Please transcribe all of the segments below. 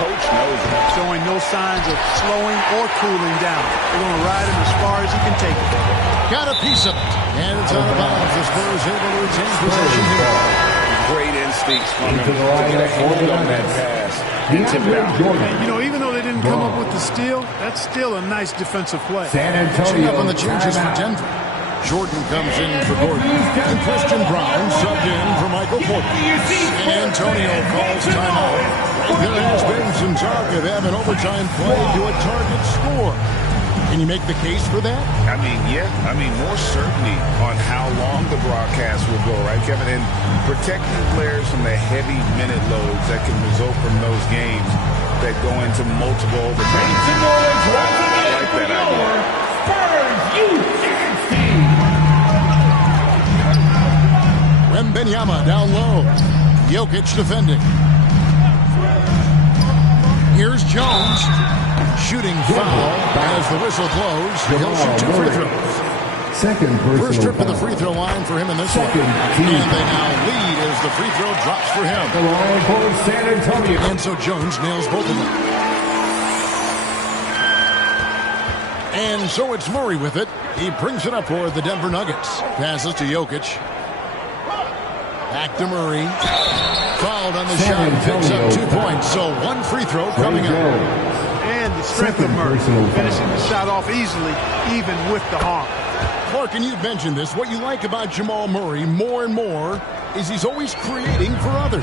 coach knows it. Showing no signs of slowing or cooling down. They're going to ride him as far as he can take it. Got a piece of it. And it's out of bounds. The Spurs able to retain possession here. Great instincts from him to get a hand on that pass and tip it out. And, you know, even though they didn't come up with the steal, that's still a nice defensive play. San Antonio up on the changes for Denver. Jordan comes in for Gordon. And Christian Brown subbed in for Michael Porter. San Antonio calls timeout. There has been some talk of having overtime play to a target score. Can you make the case for that? I mean, yeah. I mean, more certainty on how long the broadcast will go, right, Kevin? And protecting players from the heavy minute loads that can result from those games that go into multiple overtime. I like that idea. Spurs U16. Wembanyama down low. Jokic defending. Here's Jones. Shooting foul as the whistle blows. He'll shoot 2 free throws. Second First trip to the free throw line for him in this one. And they now lead as the free throw drops for him. The line for San Antonio. And so Jones nails both of them. And so it's Murray with it. He brings it up for the Denver Nuggets. Passes to Jokic. Back to Murray. Fouled on the shot. Picks up 2 points. So 1 free throw coming up. And the strength of Murray, finishing the shot off easily, even with the arm. Clark, and you've mentioned this, what you like about Jamal Murray more and more is he's always creating for others.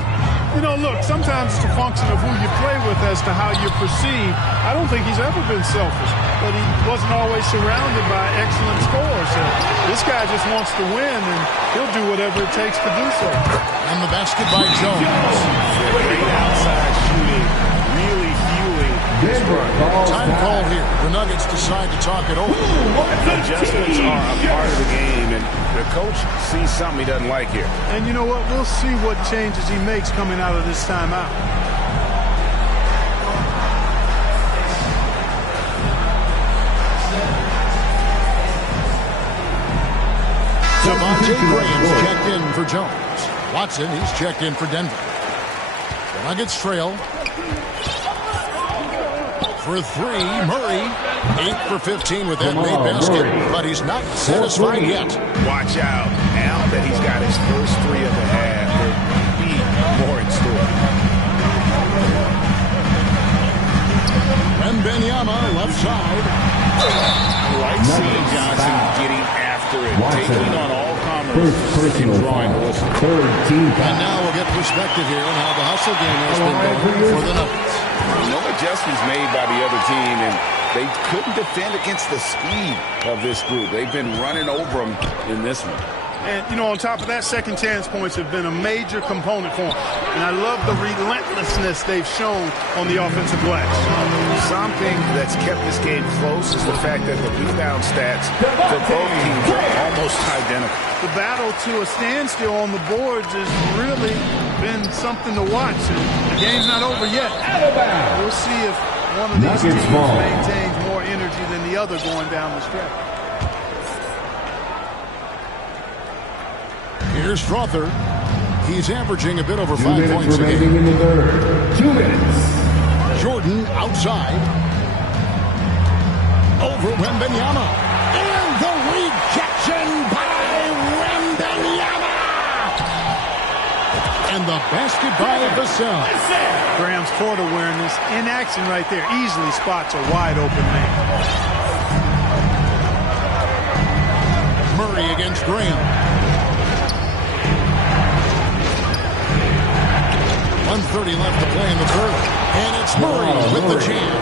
You know, look, sometimes it's a function of who you play with as to how you're perceived. I don't think he's ever been selfish, but he wasn't always surrounded by excellent scores. And this guy just wants to win, and he'll do whatever it takes to do so. And the basket by Jones. Great outside shooting, really fueling. Time call here. The Nuggets decide to talk it over. Adjustments are a part of the game, and the coach sees something he doesn't like here. And you know what? We'll see what changes he makes coming out of this timeout. Devontae Graham's checked in for Jones. Watson, he's checked in for Denver. The Nuggets trail. For 3, Murray. 8 for 15 with that made basket, but he's not satisfied yet. Watch out. Now that he's got his first 3 of the half, there'll be more in store. Wembanyama, left side. I like seeing Johnson getting after it, taking on all comers and drawing the whistle. And now we'll get perspective here on how the hustle game has been going for the Nuggets. No adjustments made by the other team, and they couldn't defend against the speed of this group. They've been running over them in this one. And, you know, on top of that, second chance points have been a major component for them. And I love the relentlessness they've shown on the offensive glass. Something that's kept this game close is the fact that the rebound stats for both teams are almost identical. The battle to a standstill on the boards has really been something to watch. And the game's not over yet. We'll see if one of these teams maintains more energy than the other going down the stretch. Here's Strother. He's averaging a bit over 5 points a game. In the third. 2 minutes. Jordan outside. Over Wembanyama. And the rejection by Wembanyama. And the basket by Vassell. Graham's court awareness in action right there. Easily spots a wide open man. Murray against Graham. 1:30 left to play in the third. And it's Murray with the jam.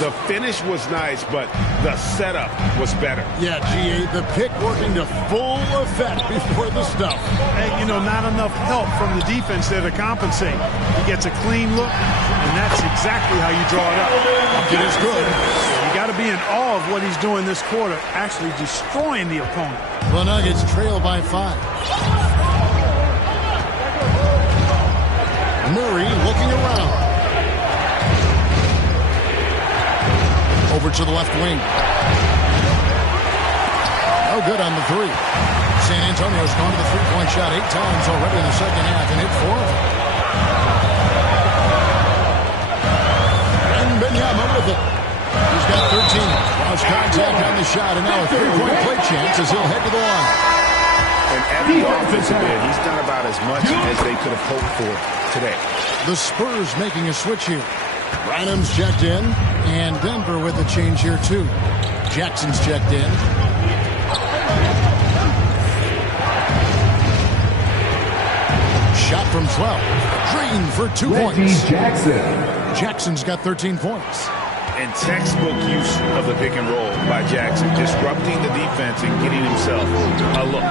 The finish was nice, but the setup was better. Yeah, G.A., the pick working to full effect before the stuff. Hey, you know, not enough help from the defense there to compensate. He gets a clean look, and that's exactly how you draw it up. It is good. You got to be in awe of what he's doing this quarter, actually destroying the opponent. The Nuggets trail by 5. Murray looking around. Over to the left wing. No good on the 3. San Antonio's gone to the three-point shot 8 times already in the second half and hit 4 of them. defensive end. He's done about as much as they could have hoped for today. The Spurs making a switch here. Branham's checked in, and Denver with a change here too. Jackson's checked in. Shot from 12. Green for 2 points. Jackson's got 13 points. And textbook use of the pick and roll by Jackson, disrupting the defense and getting himself a look.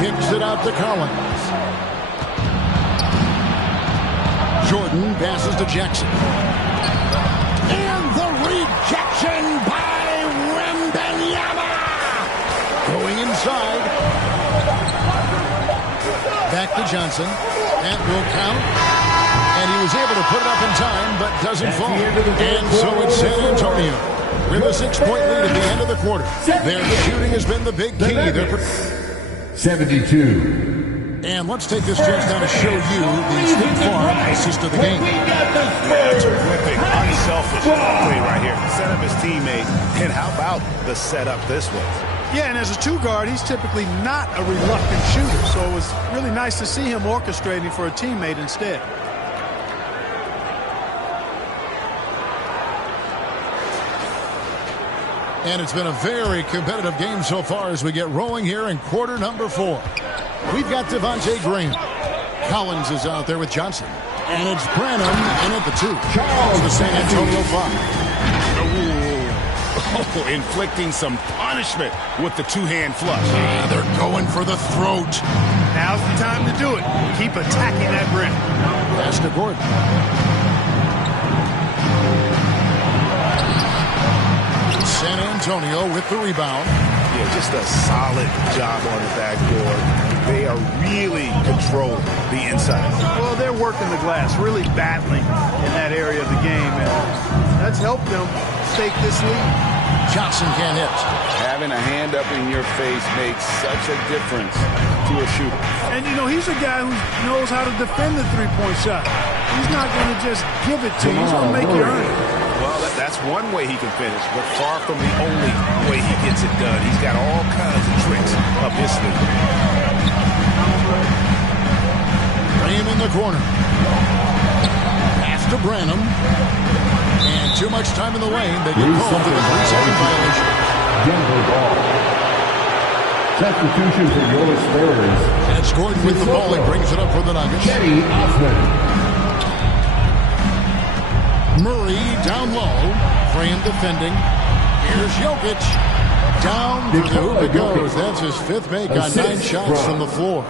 Kicks it out to Collins. Jordan passes to Jackson. And the rejection by Wembanyama. Going inside. Back to Johnson. That will count. And he was able to put it up in time, but doesn't fall. And so it's San Antonio with a 6-point lead at the end of the quarter. There, the shooting has been the big key. 72. And let's take this chance now to show you the State Farm assist of the game. Yeah, terrific, unselfish play right here. Set up his teammate. And how about the setup this was? Yeah, and as a two guard, he's typically not a reluctant shooter. So it was really nice to see him orchestrating for a teammate instead. And it's been a very competitive game so far as we get rolling here in quarter number 4. We've got Devontae Graham. Collins is out there with Johnson. And it's Branham in at the 2. Charles, the San Antonio 5. Oh, inflicting some punishment with the two-hand flush. They're going for the throat. Now's the time to do it. Keep attacking that rim. Pass to Gordon. San Antonio with the rebound. Yeah, just a solid job on the backboard. They are really controlling the inside. Well, they're working the glass, really battling in that area of the game, and that's helped them take this lead. Johnson can't hit. Having a hand up in your face makes such a difference to a shooter. And, you know, he's a guy who knows how to defend the three-point shot. He's not going to just give it to you. He's going to make you earn it. Well, that's one way he can finish, but far from the only way he gets it done. He's got all kinds of tricks up his sleeve. Graham in the corner. Pass to Branham. And too much time in the lane. They get called for the 3-second violation. Denver ball. Substitution for your Spurs. And it's Gordon with the ball. He brings it up for the Nuggets. Kenny Osman. Murray down low. Graham defending. Here's Jokic. Down to the hoop it goes. That's his 5th make on 9 shots from the floor.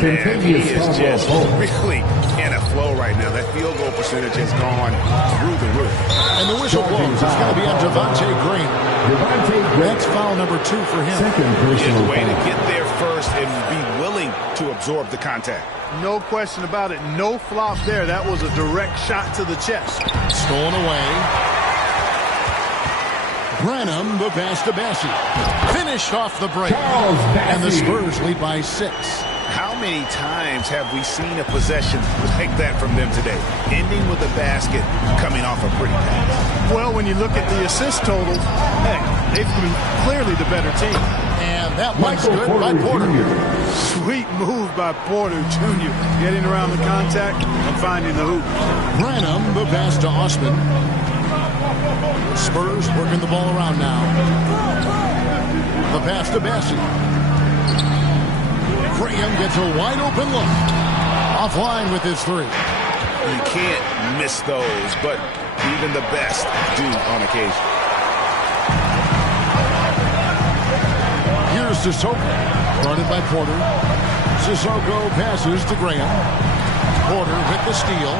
Man, he is just really in a flow right now. That field goal percentage has gone through the roof. And the whistle blows. It's going to be on Devontae Graham. That's foul number 2 for him. Yeah, the way to get there first and be willing to absorb the contact. No question about it. No flop there. That was a direct shot to the chest. Stolen away. Branham, the pass to Bassi. Finished off the break. And the Spurs lead by 6. How many times have we seen a possession like that from them today? Ending with a basket, coming off a pretty pass. Well, when you look at the assist totals, heck, they've been clearly the better team. And that one's good by Porter. Sweet move by Porter Jr. Getting around the contact and finding the hoop. Branham, the pass to Osman. Spurs working the ball around now. The pass to Bassi. Graham gets a wide open look. Offline with his 3. You can't miss those, but even the best do on occasion. Here's Sissoko. Guarded by Porter. Sissoko passes to Graham. Porter with the steal.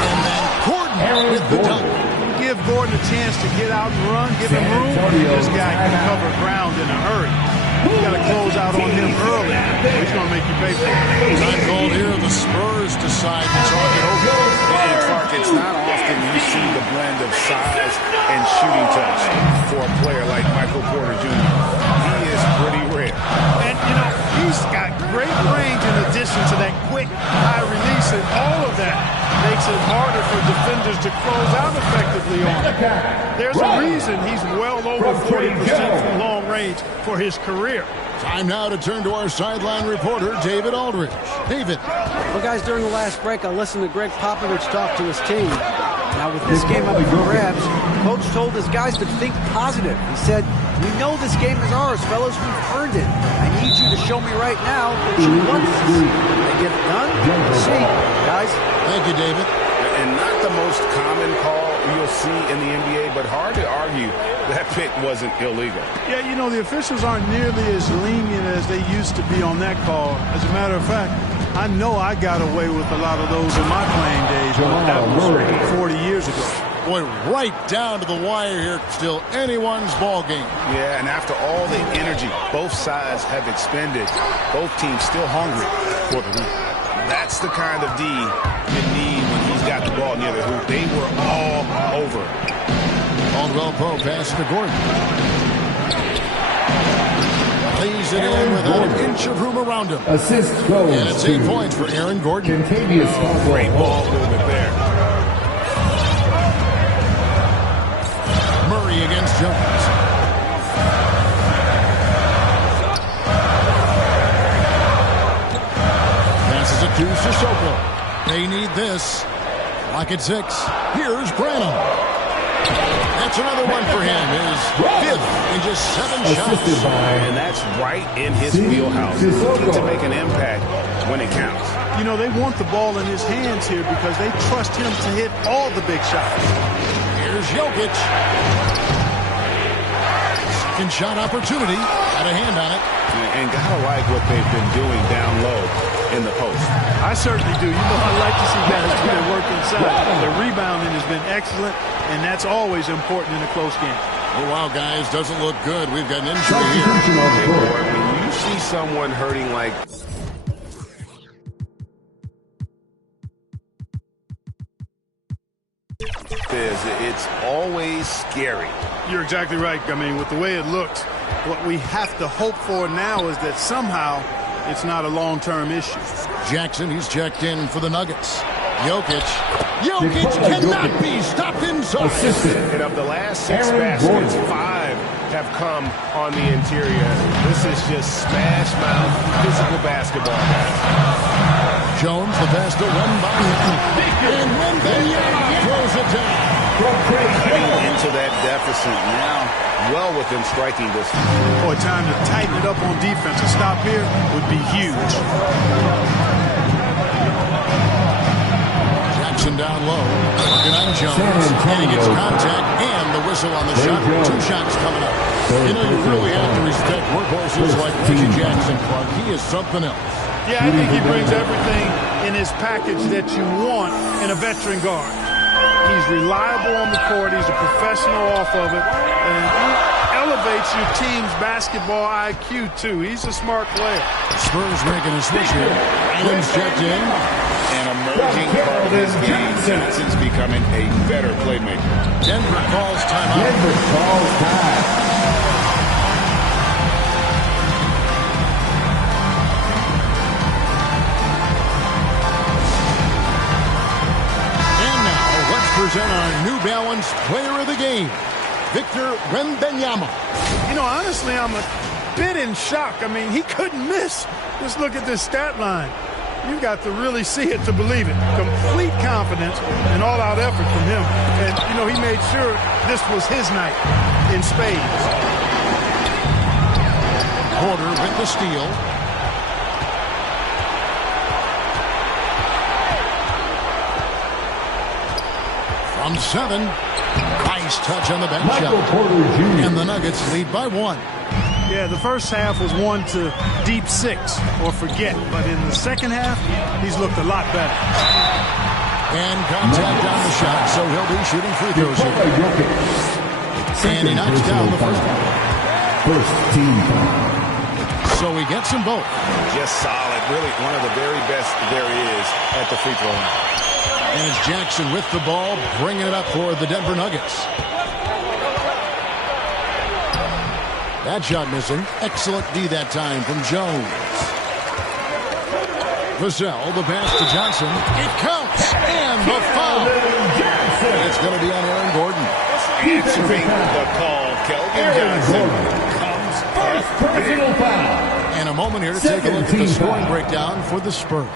And then Gordon with the dunk. Give Gordon a chance to get out and run, give him room. This guy can cover ground in a hurry. You got to close out on him early. He's going to make you pay for it. Time called here. The Spurs decide to talk it over. And Clark, it's not often you see the blend of size and shooting touch for a player like Michael Porter Jr. He is pretty rare. And, you know, he's got great range in addition to that quick high release, and all of that makes it harder for defenders defenders to close out effectively on him. There's a reason he's well over 40% from long range for his career. Time now to turn to our sideline reporter, David Aldridge. David. Well, guys, during the last break, I listened to Greg Popovich talk to his team. Now, with this game up for grabs, Coach told his guys to think positive. He said, "We know this game is ours, fellas. We've earned it. I need you to show me right now that you want this." They get it done? We'll see, guys. Thank you, David. And not the most common call you'll see in the NBA, but hard to argue that pick wasn't illegal. Yeah, you know, the officials aren't nearly as lenient as they used to be on that call. As a matter of fact, I know I got away with a lot of those in my playing days, but that was 40 years ago. Boy, right down to the wire here. Still anyone's ball game. Yeah, and after all the energy both sides have expended, both teams still hungry for the win. That's the kind of D you need when he's got the ball near the hoop. They were all over. Caldwell Pope pass to Gordon. Lays it in without an inch of room around him. Assist goes And it's 8 points for Aaron Gordon. Great ball movement there. Murray against Jones. Passes it to Sissoko. They need this. Lock at 6. Here's Branham. That's another one for him. His 5th in just 7 shots. And that's right in his wheelhouse. Looking to make an impact when it counts. You know, they want the ball in his hands here because they trust him to hit all the big shots. Here's Jokic. Second shot opportunity. Got a hand on it. And gotta like what they've been doing down low in the post. I certainly do. You know, I like to see guys do their work inside. Their rebounding has been excellent, and that's always important in a close game. Oh, wow, guys. Doesn't look good. We've got an injury here. Hey, boy, when you see someone hurting like this, it's always scary. You're exactly right. I mean, with the way it looks, what we have to hope for now is that somehow it's not a long-term issue. Jackson, he's checked in for the Nuggets. Jokic cannot be stopped inside. And of the last 6 baskets, 5 have come on the interior. This is just smash mouth physical basketball. Jones, the pass to Wembanyama. And Wembanyama throws it down. Cutting into that deficit now, well within striking distance. Boy, time to tighten it up on defense. A stop here would be huge. Jackson down low. Working on Jones. And he gets contact and the whistle on the shot. 2 shots coming up. You know, you really have to respect workhorses like Reggie Jackson, Clark. He is something else. Yeah, I think he brings everything in his package that you want in a veteran guard. He's reliable on the court. He's a professional off of it. And he elevates your team's basketball IQ, too. He's a smart player. Spurs making a switch here. Adams checked in. An emerging part of his game. Johnson's becoming a better playmaker. Denver calls timeout. Present our New Balance Player of the Game, Victor Wembanyama. You know, honestly, I'm a bit in shock. I mean, he couldn't miss. Just look at this stat line. You've got to really see it to believe it. Complete confidence and all-out effort from him. And, you know, he made sure this was his night in spades. Porter with the steal. From 7, nice touch on the bench shot. And the Nuggets lead by 1. Yeah, the first half was 1 to deep 6 or forget. But in the second half, he's looked a lot better. And contact on the shot, so he'll be shooting free throws here. And he knocks down the first one. First team foul. So he gets them both. Just solid. Really one of the very best there is at the free throw line. And it's Jackson with the ball, bringing it up for the Denver Nuggets. That shot missing. Excellent D that time from Jones. Vassell, the pass to Johnson. It counts. And the foul. It's going to be on Aaron Gordon. Answering the call, Kelvin Johnson comes First personal foul. And a moment here to take a look at the scoring breakdown for the Spurs.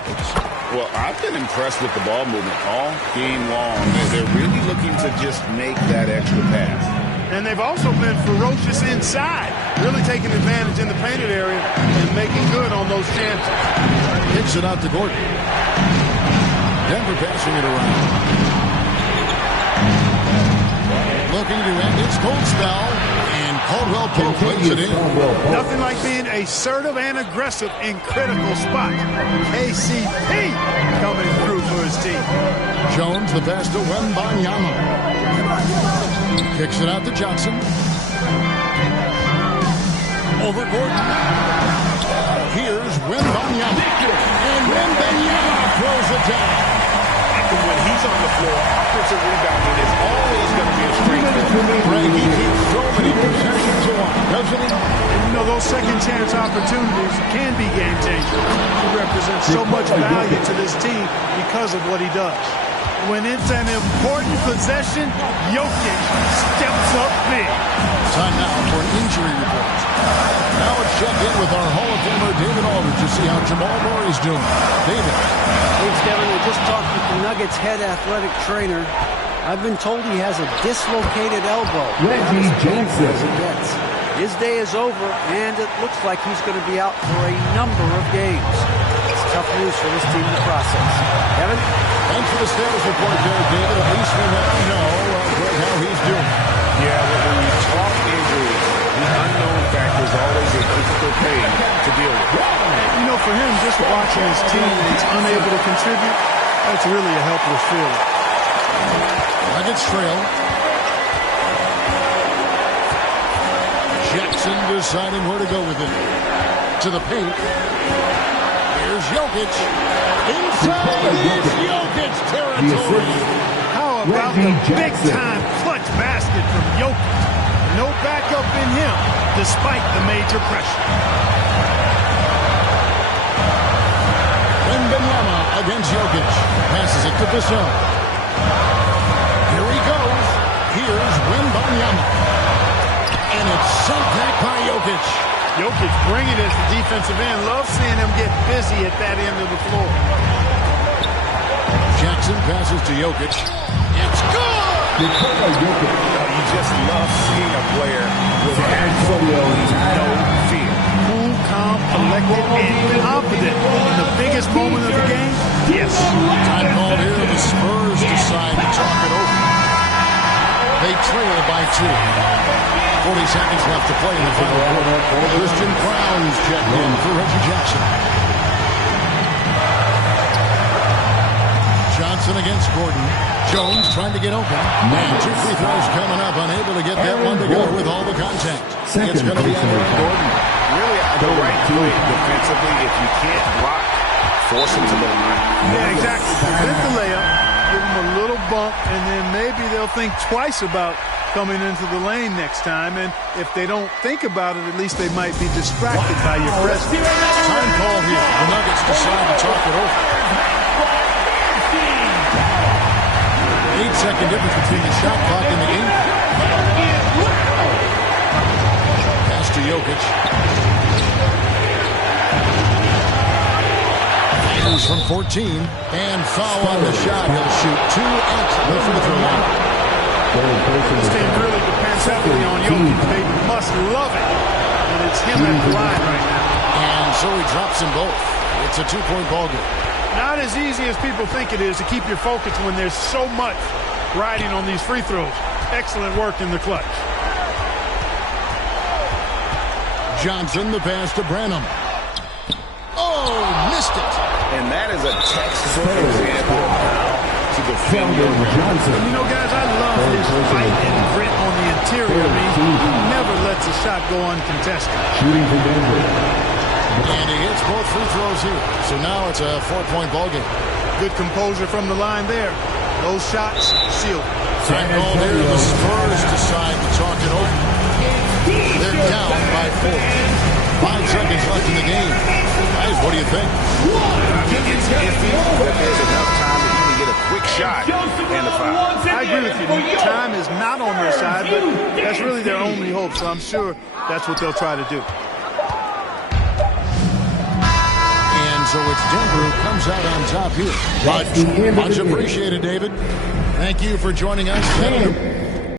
Well, I've been impressed with the ball movement all game long. They're really looking to just make that extra pass. And they've also been ferocious inside, really taking advantage in the painted area and making good on those chances. Kicks it out to Gordon. Denver passing it around. Looking to end its cold spell, and Caldwell Pope plays it in. Nothing like being assertive and aggressive in critical spots. KCP coming through for his team. Jones, the pass to Wembanyama. Kicks it out to Johnson. Over Gordon. Here's Wembanyama. And Wembanyama throws it down. When he's on the floor, offensive rebounding is always going to be a strength. Ray, he keeps so many possessions on, doesn't he? You know, those second chance opportunities can be game changers. He represents so much value to this team because of what he does. When it's an important possession, Jokic steps up big. Time now for an injury report. Now let's check in with our Hall of Famer David Aldridge to see how Jamal Murray's doing. David. Thanks, Kevin. We just talked with the Nuggets head athletic trainer. I've been told he has a dislocated elbow. Reggie Jackson. His day is over, and it looks like he's going to be out for a number of games. It's tough news for this team to process. Kevin? Thanks for the status report there, David. At least we now know how he's doing. Yeah, when you talk injuries, the unknown factor is always a difficult pain to deal with. You know, for him, just watching his team that's unable to contribute, that's really a helpless feeling. Nuggets trail. Jackson deciding where to go with it. To the paint. Here's Jokic. Inside is Jokic territory. How about the big-time clutch basket from Jokic? No backup in him, despite the major pressure. Wembanyama against Jokic. Passes it to Bissell. Here he goes. Here's Wembanyama. And it's sent back by Jokic. Jokic bringing it to the defensive end. Love seeing him get busy at that end of the floor. Jackson passes to Jokic. It's good! You just love seeing a player with absolutely no fear. Cool, calm, collected, and confident in the biggest moment of the game. Yes. Time called here. The Spurs decide to talk it over. They trail by 2. 40 seconds left to play in the final quarter. Christian Brown's checked in for Reggie Jackson. Johnson against Gordon. Jones trying to get open. And 2 free throws coming up. Unable to get that one to go with all the contact. It's going to be on Aaron Gordon. Really the right play defensively. If you can't block, force him to the line. Yeah, exactly. Prevent the layup, give him a little bump, and then maybe they'll think twice about coming into the lane next time. And if they don't think about it, at least they might be distracted by your presence. Time call here. The Nuggets decide to talk it over. 8-second difference between the shot clock and the game. Pass to Jokic. Fires from 14. And foul on the shot. He'll shoot 2 at the free throw line. This team really depends heavily on Jokic. They must love it. And it's him at the line right now. And so he drops them both. It's a 2-point ball game. Not as easy as people think it is to keep your focus when there's so much riding on these free throws. Excellent work in the clutch. Johnson, the pass to Branham. Oh, missed it. And that is a textbook example of how to defend your Johnson. You know, guys, I love his fight and grit on the interior. I mean, he never lets a shot go uncontested. Shooting for Denver. And he hits both free throws here. So now it's a 4-point ball game. Good composure from the line there. Those shots sealed. Time called here. The Spurs decide to talk it over. They're down by 4. 5 seconds left in the game. Guys, what do you think? I mean, it's iffy that there's enough time to even get a quick shot and a foul. I agree with you. Time is not on their side, but that's really their only hope. So I'm sure that's what they'll try to do. And so it's Denver who comes out on top here. Much appreciated, David. Thank you for joining us.